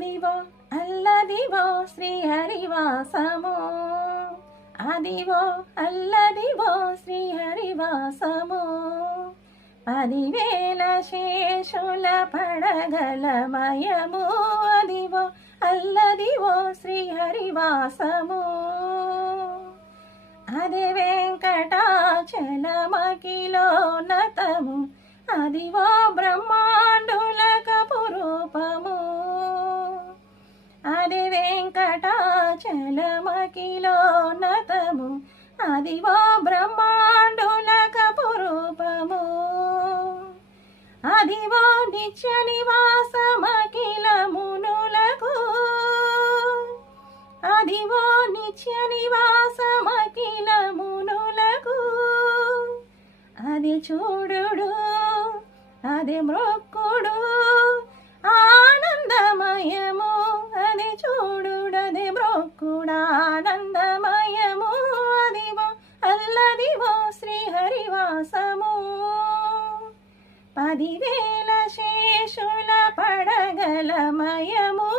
అదివో అల్లదివో శ్రీహరివాసము, అదివో అల్లదివో శ్రీహరివాసము. 10,000 శేషుల పడగలమయము, అదివో అల్లదివో శ్రీహరివాసము. అది వెంకటాచలమఖిలోన్నతము, అదివో బ్రహ్మాండులకు రూపము. అది వెంకటాచలమఖిలోన్నతము, అదివో బ్రహ్మాండులకు రూపము. అదివో నిత్య నివాసమఖిల మునులకు, అదివో నిత్య నివాసమఖిల మునులకు. అది చూడుడు అది మ్రొక్కుడు ఆనందమయము, అది చూడుడు అది మ్రొక్కుడు ఆనందమయము. అదివో అల్లదివో శ్రీహరివాసము. 10,000 శేషుల పడగలమయము,